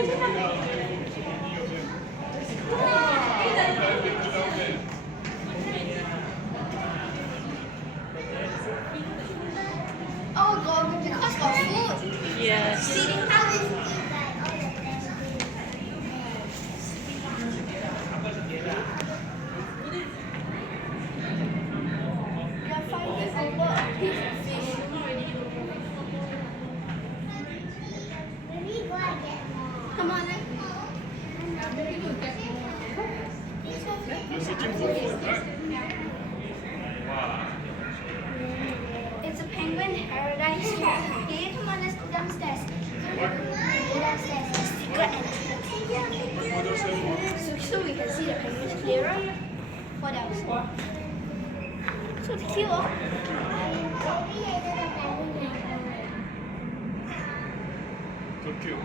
Oh god, the cost got food. Yes. You're fighting over a piece of fish. Come on then. It's a penguin paradise. Okay, come on, let's go downstairs. Go downstairs. Secret entrance. So we can see the penguins clearer. What else? So cute. So cute.